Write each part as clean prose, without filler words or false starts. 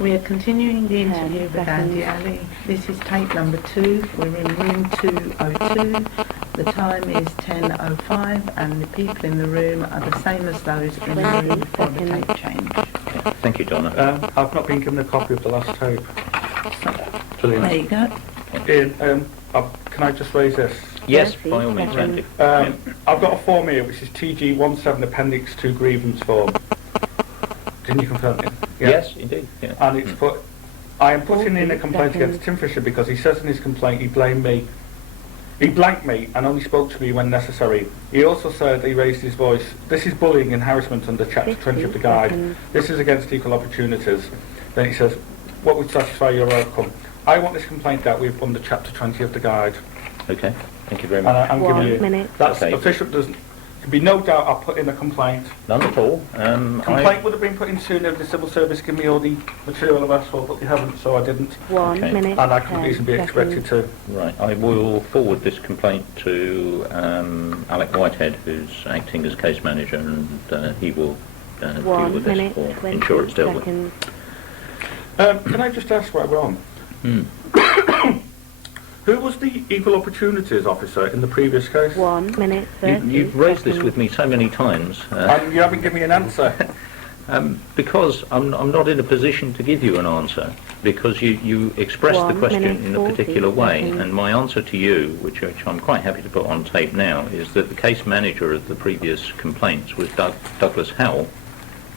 We are continuing the interview with Andi Ali. This is tape number 2. We're in room 202. The time is 10:05 and the people in the room are the same as those in the room before the tape change. Okay. Thank you, Donna. I've not been given a copy of the last tape. Brilliant. There you go. Ian, can I just raise this? Yes, by all means, Andy. I've got a form here which is TG17 Appendix 2 Grievance Form. Can you confirm it? Yeah. Yes, indeed. Yeah. And it's put, I am putting in a complaint against Tim Fisher because he says in his complaint he blamed me. He blanked me and only spoke to me when necessary. He also said he raised his voice. This is bullying and harassment under Chapter 20 of the Guide. This is against equal opportunities. Then he says, what would satisfy your outcome? I want this complaint dealt with under Chapter 20 of the Guide. Okay, thank you very much. And I'm giving you, that's okay. official, there's be no doubt I'll put in a complaint. None at all. Complaint would have been put in sooner if the civil service give me all the material I've asked for, but they haven't, so I didn't. 1 minute. And I could easily be expected to. Right, I will forward this complaint to Alec Whitehead, who's acting as case manager, and he will deal with this or ensure it's dealt with. Can I just ask while we're on? Who was the equal opportunities officer in the previous case? 1 minute. You've raised this with me so many times. And you haven't given me an answer. Because I'm not in a position to give you an answer, because you expressed the question in a particular way, and my answer to you, which I'm quite happy to put on tape now, is that the case manager of the previous complaints was Douglas Howell.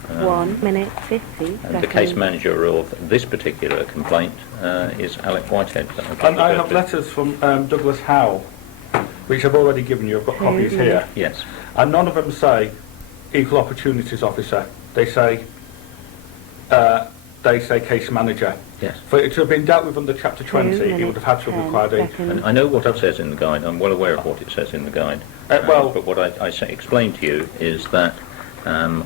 1 minute 50 and the case manager of this particular complaint is Alec Whitehead. And I have letters from Douglas Howell, which I've already given you. I've got copies here. Yes. And none of them say equal opportunities officer. They say case manager. Yes. For it to have been dealt with under Chapter 20, he would have had to have required a... And I know what it says in the guide. I'm well aware of what it says in the guide. But what I explained to you is that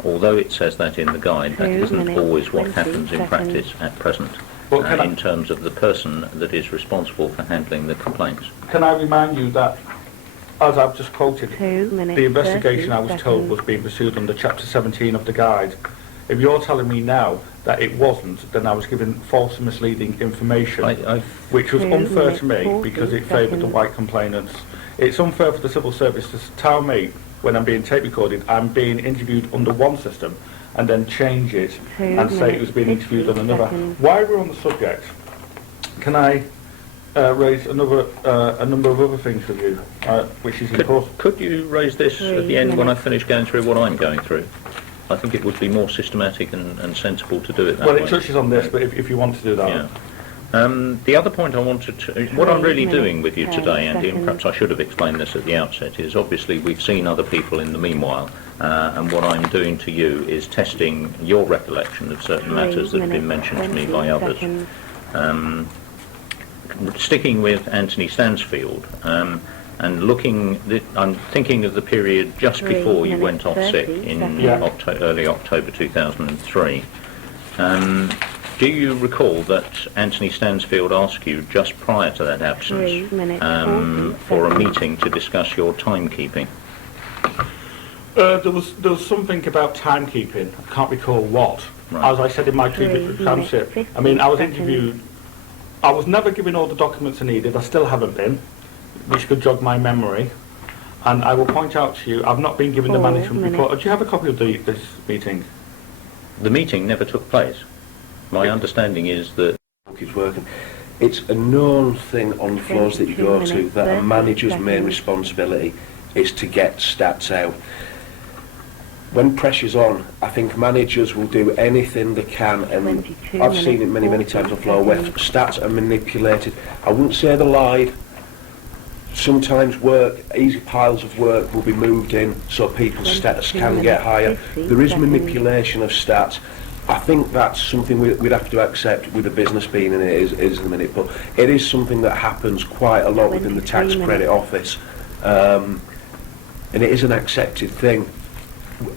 although it says that in the guide, that isn't always what happens in practice at present, in terms of the person that is responsible for handling the complaints. Can I remind you that, as I've just quoted, the investigation I was told was being pursued under Chapter 17 of the Guide. If you're telling me now that it wasn't, then I was given false and misleading information, which was unfair to me because it favoured the white complainants. It's unfair for the civil service to tell me, when I'm being tape recorded, I'm being interviewed under one system and then change it and say it was being interviewed on another. While we're on the subject, can I raise a number of other things with you, which is important? Could you raise this at the end when I finish going through what I'm going through? I think it would be more systematic and sensible to do it that way. Well, it touches on this, but if you want to do that. Yeah. The other point I wanted to... What I'm really doing with you today, Andy, and perhaps I should have explained this at the outset, is obviously we've seen other people in the meanwhile, and what I'm doing to you is testing your recollection of certain matters that have been mentioned to me by others. Sticking with Anthony Stansfield, and I'm thinking of the period just before you went off sick in early October 2003. Do you recall that Anthony Stansfield asked you just prior to that absence for a meeting to discuss your timekeeping? There was something about timekeeping. I can't recall what. Right. As I said in my previous transcript, I mean, I was interviewed. I was never given all the documents I needed. I still haven't been, which could jog my memory. And I will point out to you, I've not been given the management report. Do you have a copy of this meeting? The meeting never took place. My understanding is that is working. It's a known thing on floors that you go to that a manager's main responsibility is to get stats out. When pressure's on, I think managers will do anything they can, and I've seen it many times on floor where stats are manipulated. I wouldn't say they lied. Sometimes easy piles of work will be moved in so people's stats can get higher. There is manipulation of stats. I think that's something we'd have to accept with the business being in it is in a minute, but it is something that happens quite a lot within the tax credit office, and it is an accepted thing.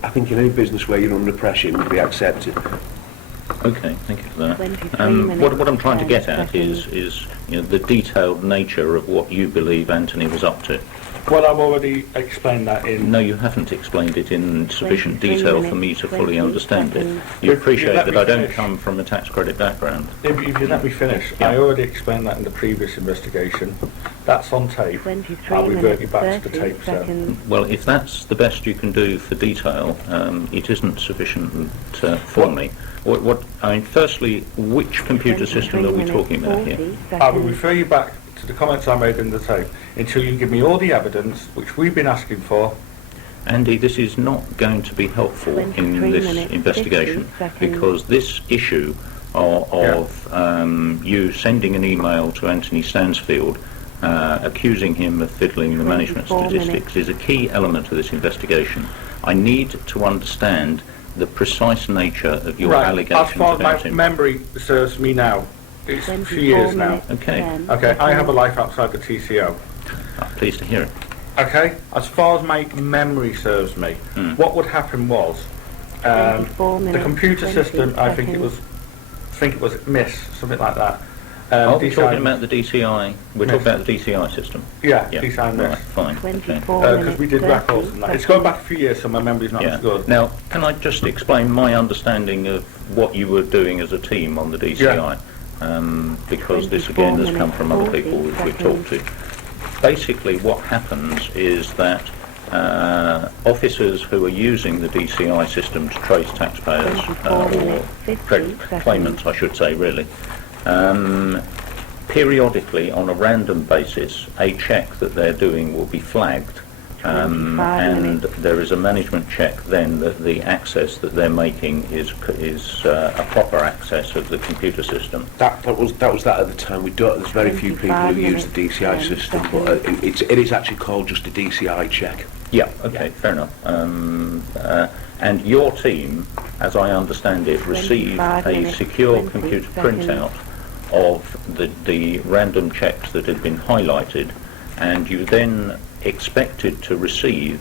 I think in any business where you're under pressure it would be accepted. Okay, thank you for that. What I'm trying to get at is the detailed nature of what you believe Anthony was up to. Well, I've already explained that in... No, you haven't explained it in sufficient detail for me to fully understand it. You If appreciate let that me I don't finish. come from a tax credit background. If you let me finish, Yeah. I already explained that in the previous investigation. That's on tape. 23 I'll revert you minutes, back to the 30 tape, sir. seconds. Well, if that's the best you can do for detail, it isn't sufficient for me. I mean, firstly, which computer system are we talking about here? I will refer you back to the comments I made in the tape until you give me all the evidence which we've been asking for. Andy, this is not going to be helpful in 23 this minutes, investigation 50 seconds. because this issue of you sending an email to Anthony Stansfield accusing him of fiddling the management 24 statistics is a key element of this investigation. I need to understand the precise nature of your As allegations far as about my him. memory serves me now, it's a few years now. Okay. Okay, I have a life outside the TCO. Pleased to hear it. Okay, as far as my memory serves me, what would happen was the computer system. I think it was MIS, something like that. Are we talking about the DCI? We're talking about the DCI system. Yeah, Yeah. DCI MIS. Right, fine. Okay. Because we did records and that. It's going back a few years, so my memory's not as good. Now, can I just explain my understanding of what you were doing as a team on the DCI? Because this again has come from other people which we've talked to. Basically, what happens is that officers who are using the DCI system to trace taxpayers, or claimants, I should say, really, periodically, on a random basis, a check that they're doing will be flagged, and there is a management check then that the access that they're making is a proper access of the computer system. That was that at the time. There's very few people who use the DCI system, but it is actually called just a DCI check. Yeah, okay, fair enough. And your team, as I understand it, received a secure computer printout of the random checks that had been highlighted, and you then expected to receive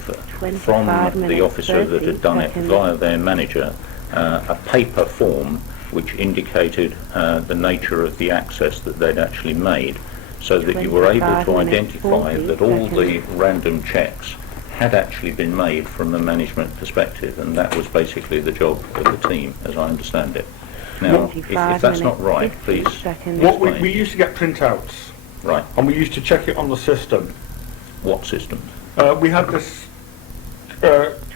from the officer that had done it via their manager a paper form which indicated the nature of the access that they'd actually made, so that you were able to identify that all the random checks had actually been made from a management perspective, and that was basically the job of the team, as I understand it. Now, if that's not right, please explain. What we used to get printouts, Right. and we used to check it on the system. What system? We had this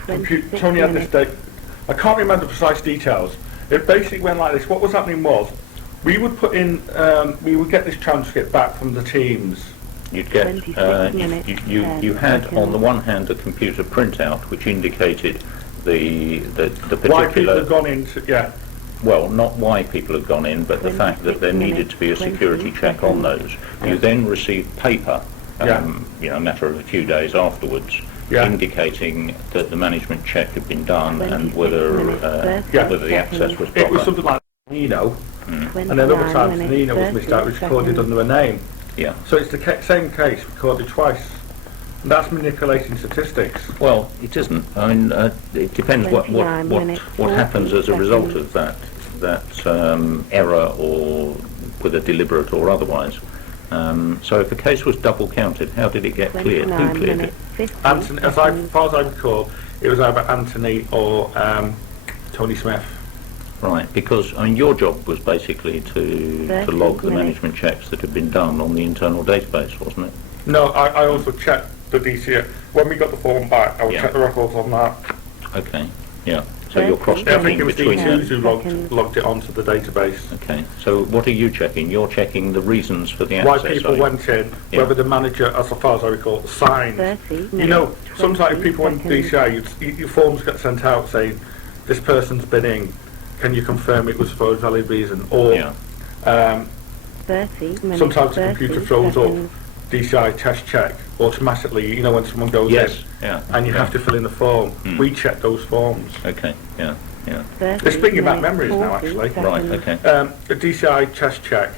computer. Tony had this date. I can't remember the precise details. It basically went like this. What was happening was, we would put in, we would get this transcript back from the teams. You'd get, you had on the one hand a computer printout which indicated the particular... Why people had gone into, yeah. Well, not why people had gone in, but the fact that there needed to be a security check on those. You then received paper, a matter of a few days afterwards, indicating that the management check had been done and whether the access was proper. It was something like Nino, and then other times Nino was missed out, it was recorded under a name. Yeah. So it's the same case recorded twice. And that's manipulating statistics. Well, it isn't. I mean, it depends what happens as a result of that error, or whether deliberate or otherwise. So if a case was double counted, how did it get cleared? Who cleared it? Anthony, as far as I recall, it was either Anthony or Tony Smith. Right, because I mean, your job was basically to log the management checks that had been done on the internal database, wasn't it? No, I also checked the DCA. When we got the form back, I would check the records on that. Okay, yeah. So you're I cross-checking think it was between D2s them. who logged it onto the database. Okay, so what are you checking? You're checking the reasons for the Why access. people went in, whether the manager, as far as I recall, signed. You know, sometimes if people went to DCI, your forms get sent out saying, this person's been in, can you confirm it was for a valid reason? Or sometimes the computer throws up DCI test check automatically, you know, when someone goes in, and you have to fill in the form. We check those forms. Okay, yeah. It's bringing back memories now, actually. Right, okay. A DCI test check,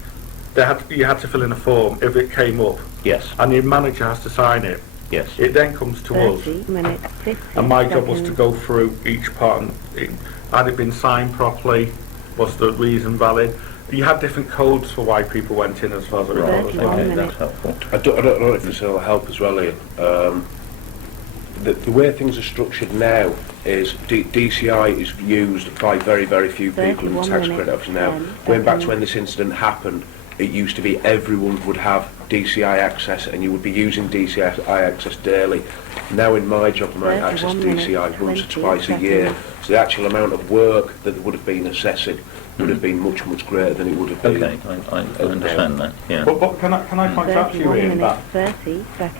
you had to fill in a form if it came up. Yes. And the manager has to sign it. Yes. It then comes to us, and my job was to go through each part. And had it been signed properly? Was the reason valid? you had different codes for why people went in as far as I recall as well. Okay, that's helpful. I don't know if this will help as well, Ian. The way things are structured now is DCI is used by very, very few people in the tax credit office now. Going back to when this incident happened, it used to be everyone would have DCI access and you would be using DCI access daily. Now in my job I might access DCI once or twice a year, so the actual amount of work that would have been assessing would have been much, much greater than it would have been. Okay, I understand that, yeah. But can I point out to you, Ian, that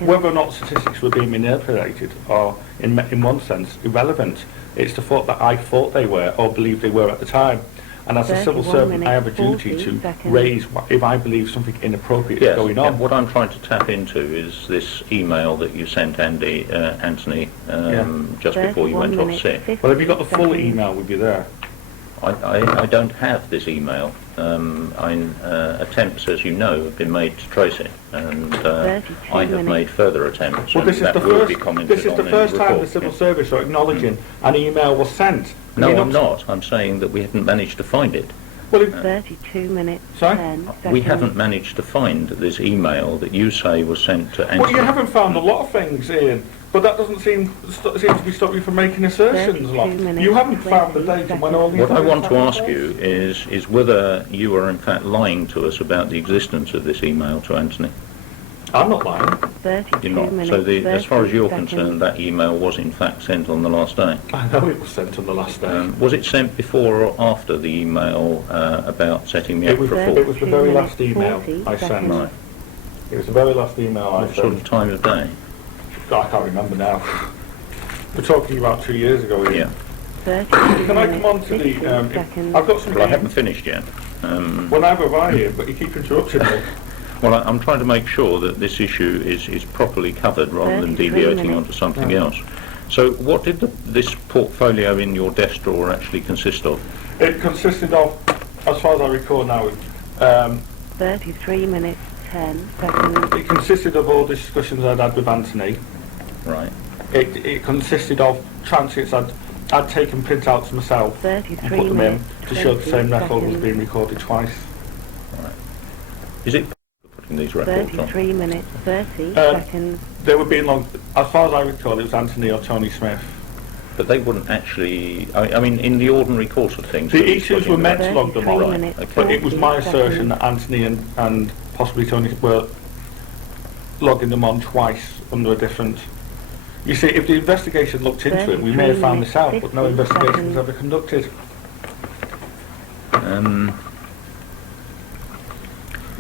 whether or not statistics were being manipulated are, in one sense, irrelevant. It's the thought that I thought they were or believed they were at the time. And as a civil servant, I have a duty to raise if I believe something inappropriate is going on. Yeah, what I'm trying to tap into is this email that you sent Anthony, just before you went off sick. Well, have you got the full email with you there? I don't have this email. Attempts, as you know, have been made to trace it, and I have made further attempts. Well, this is the first time the civil report. service are acknowledging an email was sent. No, I'm not. I'm saying that we haven't managed to find it. Well, 32 minutes, Sorry? 10 seconds. We haven't managed to find this email that you say was sent to Anthony. Well, you haven't found a lot of things, Ian, but that doesn't seem to be stopping you from making assertions. You haven't found the date and when all these... What I want to ask you is whether you are in fact lying to us about the existence of this email to Anthony. I'm not lying. 32 You're not. minutes, So as far as you're 30 concerned, that email was in fact sent on the last day. I know it was sent on the last day. Was it sent before or after the email about setting me up for a It fall? was the very last email I sent. Right. It was the very last email I What sort sent. of time of day? I can't remember now. We're talking about 2 years ago, Ian. Yeah. 30 Can I come on to the... seconds. I've got some... Well, I haven't finished yet. Well, neither have I, Ian, but you keep interrupting me. Well, I'm trying to make sure that this issue is properly covered rather than 33 deviating minutes. onto something else. So what did this portfolio in your desk drawer actually consist of? It consisted of, as far as I recall now, 33 minutes, 10 seconds. it consisted of all discussions I'd had with Anthony. Right. It consisted of transcripts I'd taken printouts myself and 33 put them in minutes, to show the same 20 record was seconds. being recorded twice. Right. Is it putting these records on? 33 minutes, 30 Um, seconds. They were being logged, as far as I recall, it was Anthony or Tony Smith. But they wouldn't actually... I mean, in the ordinary course of things... The who's issues putting were them meant on? to log them 33 on, minutes, okay. but it was my 40 assertion seconds. that Anthony and possibly Tony were logging them on twice under a different... You see, if the investigation looked into it, we may have found this out, but no 50 investigation was seconds. ever conducted.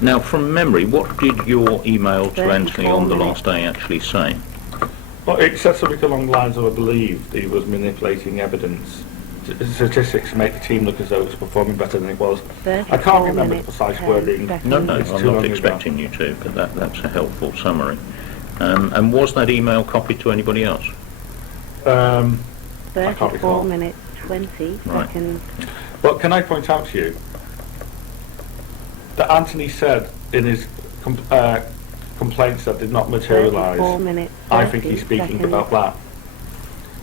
Now, from memory, what did your email to 34 Anthony on the minutes. last day actually say? Well, it said something along the lines of, I believe, that he was manipulating evidence. Statistics to make the team look as though it was performing better than it was. I can't remember the precise wording. No, no, It's I'm too not long ago. expecting you to, but that's a helpful summary. And was that email copied to anybody else? I can't 34 recall. minutes, 20 Right. seconds. But can I point out to you that Anthony said in his complaints that did not 34 materialise, minutes, I think 30 he's speaking seconds. about that.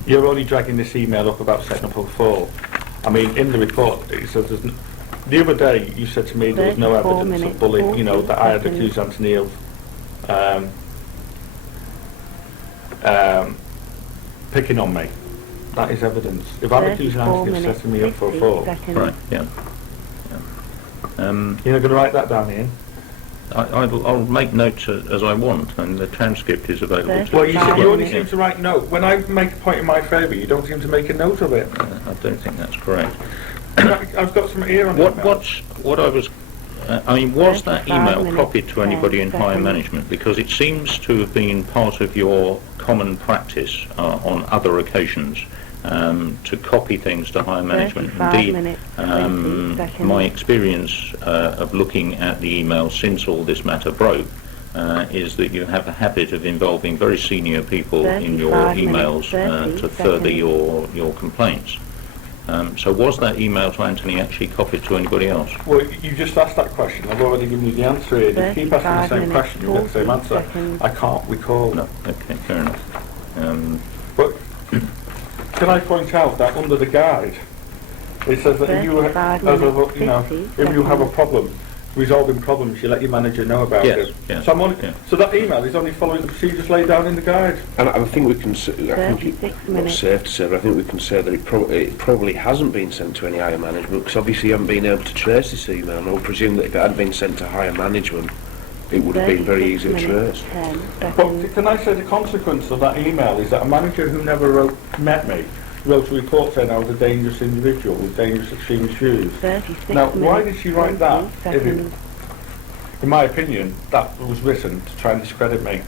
You're only dragging this email up about setting up a fall. I mean, in the report, it says the other day you said to me there was no 34 evidence minutes, of bullying, you know, 40 that I had seconds. accused Anthony of picking on me. That is evidence. If I'm accusing 34 Anthony of minutes, setting me up for a 50 fall, seconds. Right, yeah. you're not going to write that down, Ian? I'll make notes as I want, and the transcript is available to Well, you only yeah. seem to write note. When I make a point in my favour, you don't seem to make a note of it. I don't think that's correct. I've got some ear on it. What I was... I mean, was that 35 email minutes, copied to anybody in 10 higher seconds. management? Because it seems to have been part of your common practice on other occasions to copy things to higher management. 35 Indeed, minutes, 20 seconds. my experience of looking at the emails since all this matter broke is that you have a habit of involving very senior people in your 35 emails minutes, 30 to further seconds. your complaints. So was that email to Anthony actually copied to anybody else? Well, you just asked that question. I've already given you the answer here. If you keep asking the same 35 question, you'll get the same minutes, answer. 40 seconds. I can't recall. No. Okay, fair enough. But can I point out that under the guide, It says that if you, 35 as a, minutes, you know, 50 if you have a seconds. problem, resolving problems, you let your manager know about Yes, it. yes, So, I'm only, yeah. so that email is only following the procedures laid down in the guide. And I think we can, I think 36 it's not minutes. safe to say, but I think we can say that it probably hasn't been sent to any higher management, because obviously you haven't been able to trace this email, and I would presume that if it had been sent to higher management, it would have been very easy to 36 trace. minutes, 10 But seconds. can I say the consequence of that email is that a manager who never met me wrote a report saying I was a dangerous individual with dangerous extremist views. 36 Now, minutes, why did she write that? 20 If it, seconds. in my opinion, that was written to try and discredit me.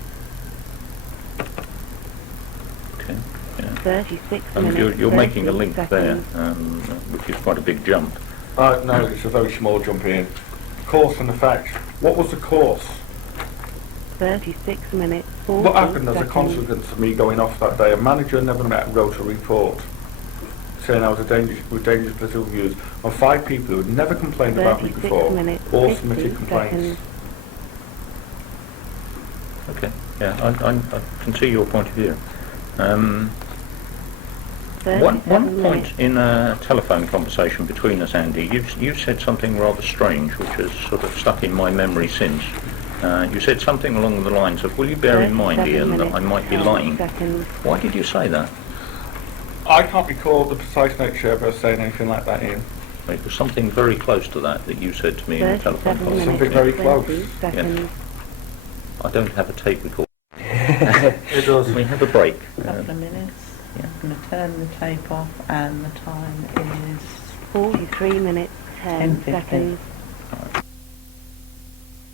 Okay. Yeah. 36 And minutes, you're making a 30 link there, seconds. which is quite a big jump. No, it's a very small jump in. Course and effect. What was the course? 36 minutes, 40 What happened as a seconds. consequence of me going off that day? A manager I never met wrote a report saying I was a dangerous political views on 5 people who had never complained about me 36 before, minutes, all 50 submitted complaints. seconds. Okay. Yeah, I can see your point of view. 37 One minutes. point in a telephone conversation between us, Andy, you said something rather strange, which has sort of stuck in my memory since. You said something along the lines of, will you bear in mind, 37 Ian, that I might be 10 lying? seconds. Why did you say that? I can't recall the precise nature of her saying anything like that, Ian. It was something very close to that you said to me in a telephone 37 conversation. Something minutes, very close. 20 seconds. I don't have a tape recorder. It does. We have a break. Couple of minutes. yeah. I'm going to turn the tape off, and the time is 43 minutes, 10 10:50. seconds.